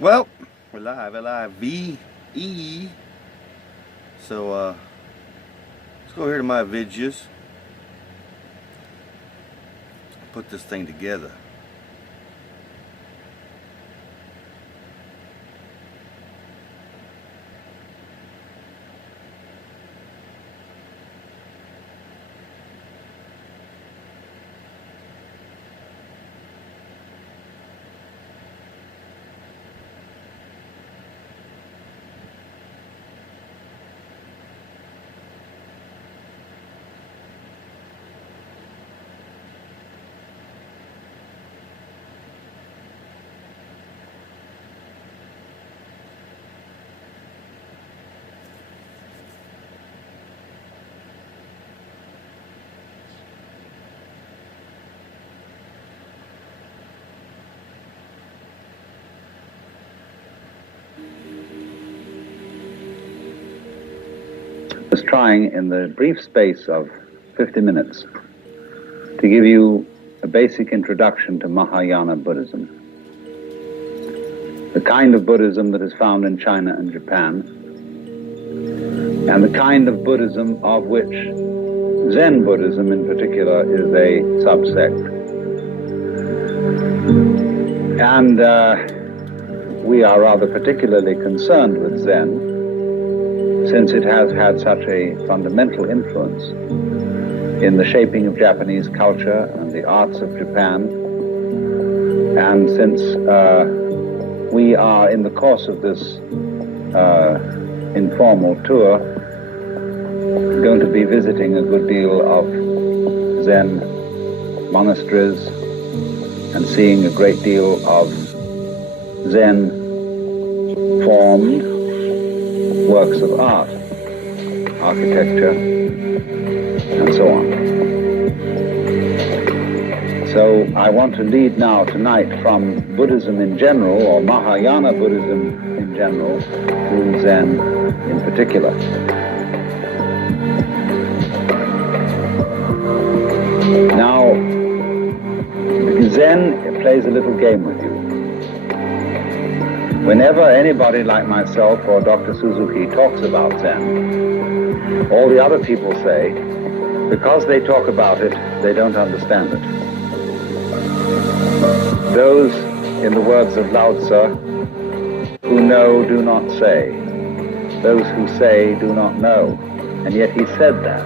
Well, we're live, L-I-V-E. So, let's go here to my videos. Put this thing together. Was trying in the brief space of 50 minutes to give you a basic introduction to Mahayana Buddhism, the kind of Buddhism that is found in China and Japan, and the kind of Buddhism of which Zen Buddhism in particular is a subsect. And we are rather particularly concerned with Zen, since it has had such a fundamental influence in the shaping of Japanese culture and the arts of Japan. And since we are in the course of this informal tour going to be visiting a good deal of Zen monasteries and seeing a great deal of Zen formed works of art, architecture, and so on. So I want to lead now tonight from Buddhism in general, or Mahayana Buddhism in general, to Zen in particular. Now, Zen plays a little game with you. Whenever anybody like myself or Dr. Suzuki talks about Zen, all the other people say, because they talk about it, they don't understand it. Those, in the words of Lao Tzu, who know do not say. Those who say do not know. And yet he said that.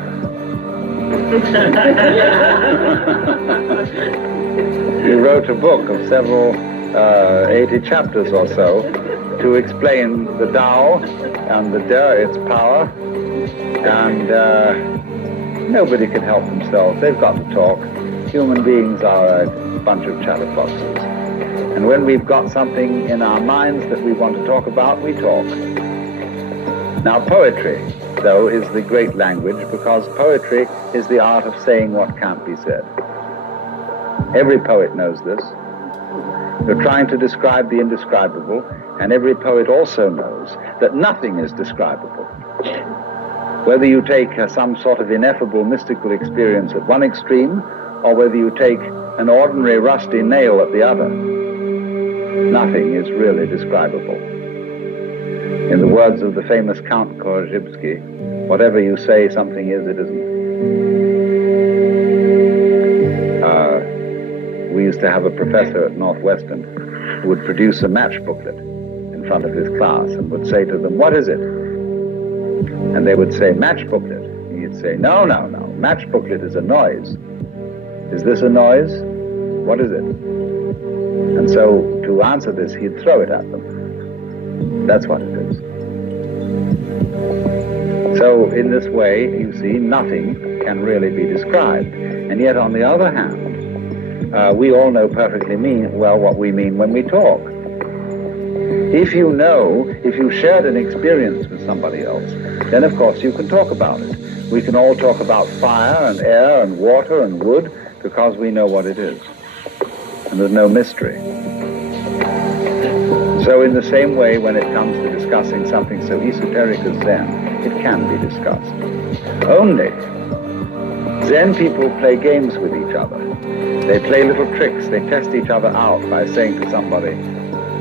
He wrote a book of several 80 chapters or so to explain the Tao and the De, its power, and nobody can help themselves. They've got to talk. Human beings are a bunch of chatterboxes. And when we've got something in our minds that we want to talk about, we talk. Now, poetry, though, is the great language, because poetry is the art of saying what can't be said. Every poet knows this. You're trying to describe the indescribable, and every poet also knows that nothing is describable. Whether you take some sort of ineffable mystical experience at one extreme, or whether you take an ordinary rusty nail at the other, nothing is really describable. In the words of the famous Count Korzybski, whatever you say something is, it isn't. We used to have a professor at Northwestern who would produce a match booklet in front of his class and would say to them, "What is it?" And they would say, "Match booklet." He'd say, "No, no, no, match booklet is a noise. Is this a noise? What is it?" And so to answer this, he'd throw it at them. That's what it is. So in this way, you see, nothing can really be described. And yet, on the other hand, we all know perfectly well what we mean when we talk. If you shared an experience with somebody else, then of course you can talk about it. We can all talk about fire and air and water and wood because we know what it is. And there's no mystery. So in the same way, when it comes to discussing something so esoteric as Zen, it can be discussed. Only Zen people play games with each other. They play little tricks. They test each other out by saying to somebody,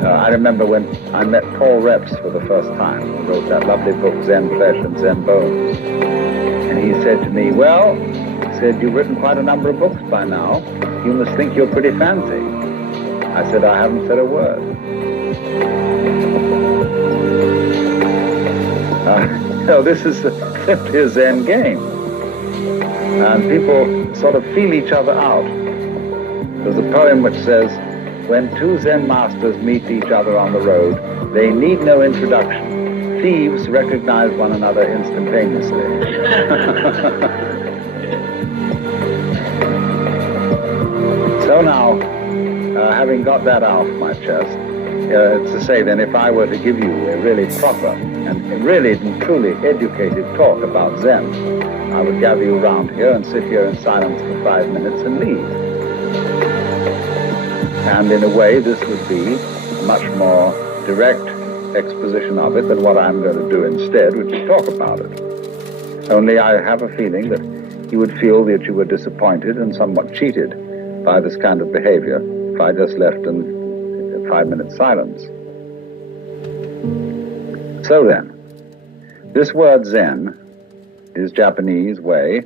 I remember when I met Paul Reps for the first time, who wrote that lovely book, Zen Flesh and Zen Bones. And he said to me, well, he said, you've written quite a number of books by now. You must think you're pretty fancy. I said, I haven't said a word. So this is simply a Zen game. And people sort of feel each other out. There's a poem which says, when two Zen masters meet each other on the road, they need no introduction. Thieves recognize one another instantaneously. So now, having got that out of my chest, it's to say then, if I were to give you a really proper and really and truly educated talk about Zen, I would gather you around here and sit here in silence for 5 minutes and leave. And in a way, this would be a much more direct exposition of it than what I'm going to do instead, which is talk about it. Only I have a feeling that you would feel that you were disappointed and somewhat cheated by this kind of behavior if I just left in 5 minutes silence. So then, this word Zen is Japanese way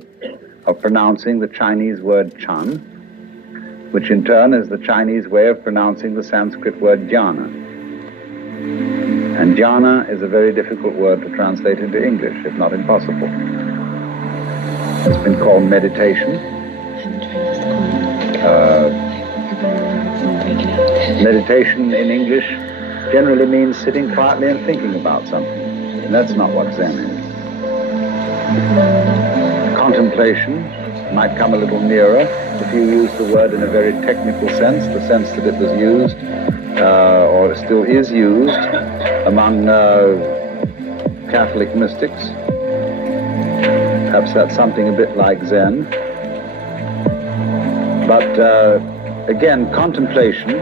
of pronouncing the Chinese word Chan, which in turn is the Chinese way of pronouncing the Sanskrit word jhana. And jhana is a very difficult word to translate into English, if not impossible. It's been called meditation. Meditation in English generally means sitting quietly and thinking about something. And that's not what Zen is. Contemplation might come a little nearer if you use the word in a very technical sense, the sense that it was used, or still is used, among Catholic mystics. Perhaps that's something a bit like Zen. But again, contemplation,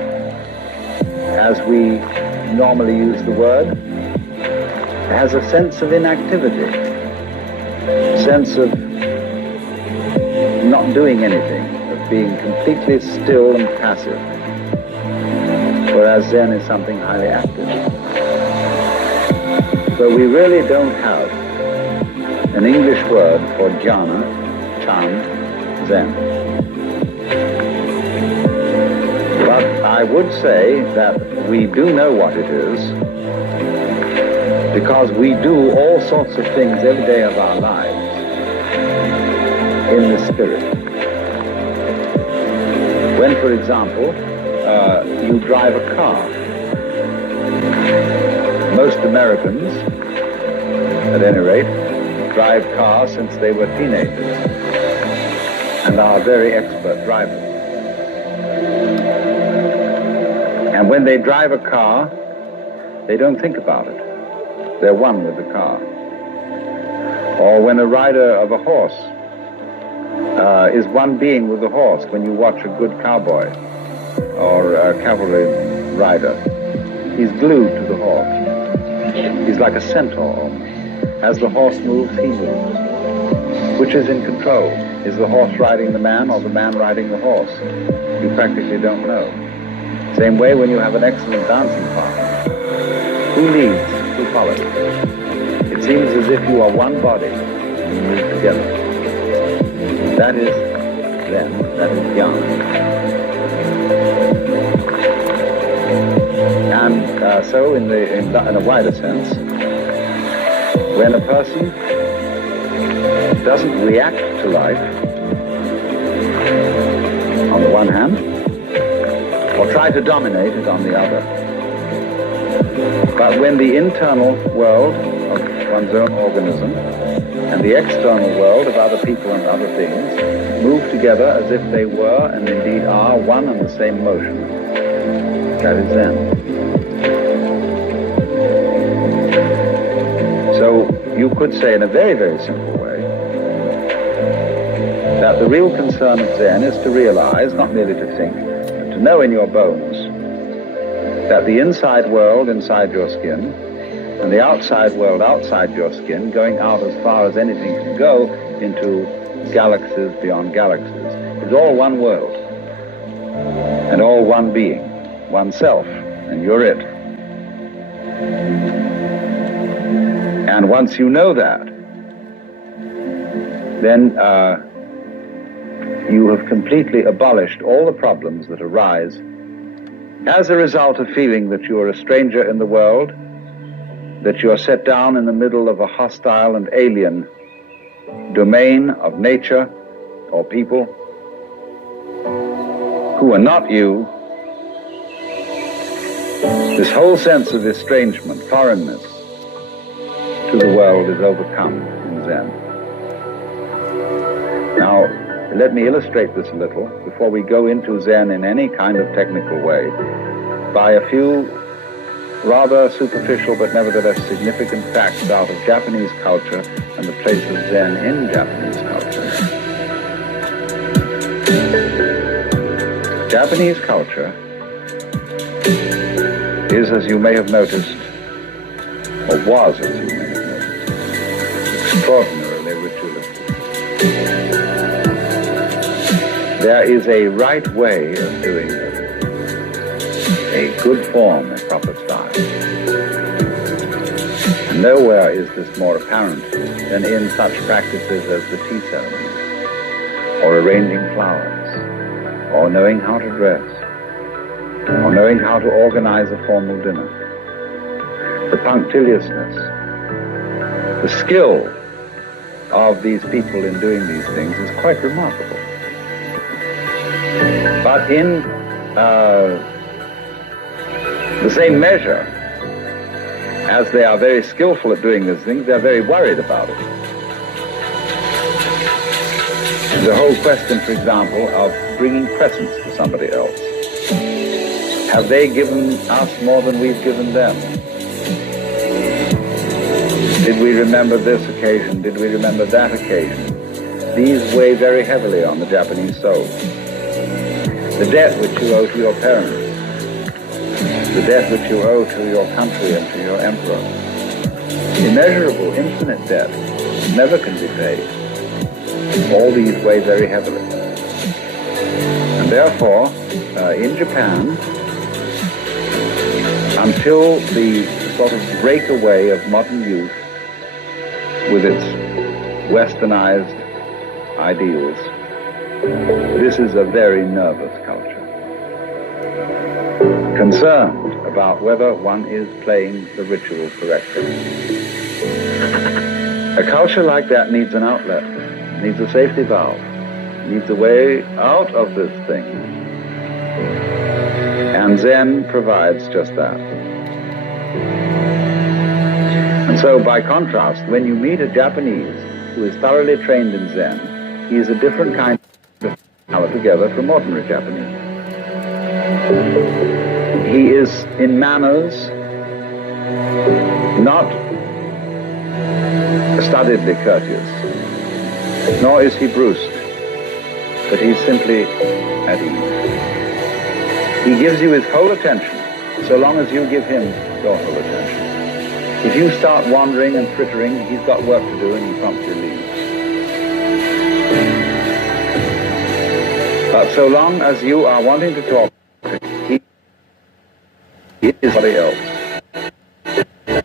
as we normally use the word, has a sense of inactivity, a sense of not doing anything, of being completely still and passive, whereas Zen is something highly active. So we really don't have an English word for jhana, Chan, Zen. But I would say that we do know what it is, because we do all sorts of things every day of our lives in the spirit. When, for example, you drive a car, most Americans, at any rate, drive cars since they were teenagers and are very expert drivers. And when they drive a car, they don't think about it. They're one with the car. Or when a rider of a horse is one being with the horse, when you watch a good cowboy or a cavalry rider, he's glued to the horse. He's like a centaur almost. As the horse moves, he moves. Which is in control? Is the horse riding the man or the man riding the horse? You practically don't know. Same way when you have an excellent dancing partner. Who leads? Who follows? It seems as if you are one body and you move together. That is Zen, that is jhana. And so in a wider sense, when a person doesn't react to life, on the one hand, or try to dominate it on the other, but when the internal world of one's own organism and the external world of other people and other things move together as if they were and indeed are one and the same motion, that is Zen. So you could say in a very, very simple way that the real concern of Zen is to realize, not merely to think, but to know in your bones that the inside world inside your skin and the outside world outside your skin, going out as far as anything can go into galaxies beyond galaxies, is all one world and all one being, one self, and you're it. And once you know that, then you have completely abolished all the problems that arise as a result of feeling that you are a stranger in the world, that you are set down in the middle of a hostile and alien domain of nature or people who are not you. This whole sense of estrangement, foreignness to the world is overcome in Zen. Now, let me illustrate this a little before we go into Zen in any kind of technical way by a few rather superficial but nevertheless significant facts out of Japanese culture and the place of Zen in Japanese culture. Japanese culture is, as you may have noticed, or was, as you may have noticed, extraordinarily ritualistic. There is a right way of doing it, a good form, a proper style. And nowhere is this more apparent than in such practices as the tea ceremony, or arranging flowers, or knowing how to dress, or knowing how to organize a formal dinner. The punctiliousness, the skill of these people in doing these things is quite remarkable. But in the same measure as they are very skillful at doing these things, they're very worried about it. The whole question, for example, of bringing presents to somebody else. Have they given us more than we've given them? Did we remember this occasion? Did we remember that occasion? These weigh very heavily on the Japanese soul. The debt which you owe to your parents, the debt which you owe to your country and to your emperor, immeasurable, infinite debt, never can be paid. All these weigh very heavily. And therefore, in Japan, until the sort of breakaway of modern youth with its westernized ideals, this is a very nervous culture, concerned about whether one is playing the ritual correctly. A culture like that needs an outlet, needs a safety valve, needs a way out of this thing. And Zen provides just that. And so, by contrast, when you meet a Japanese who is thoroughly trained in Zen, he is a different kind of altogether from ordinary Japanese. He is, in manners, not studiedly courteous, nor is he brusque, but he's simply at ease. He gives you his whole attention, so long as you give him your whole attention. If you start wandering and frittering, he's got work to do and he promptly leaves. But so long as you are wanting to talk, he is somebody else.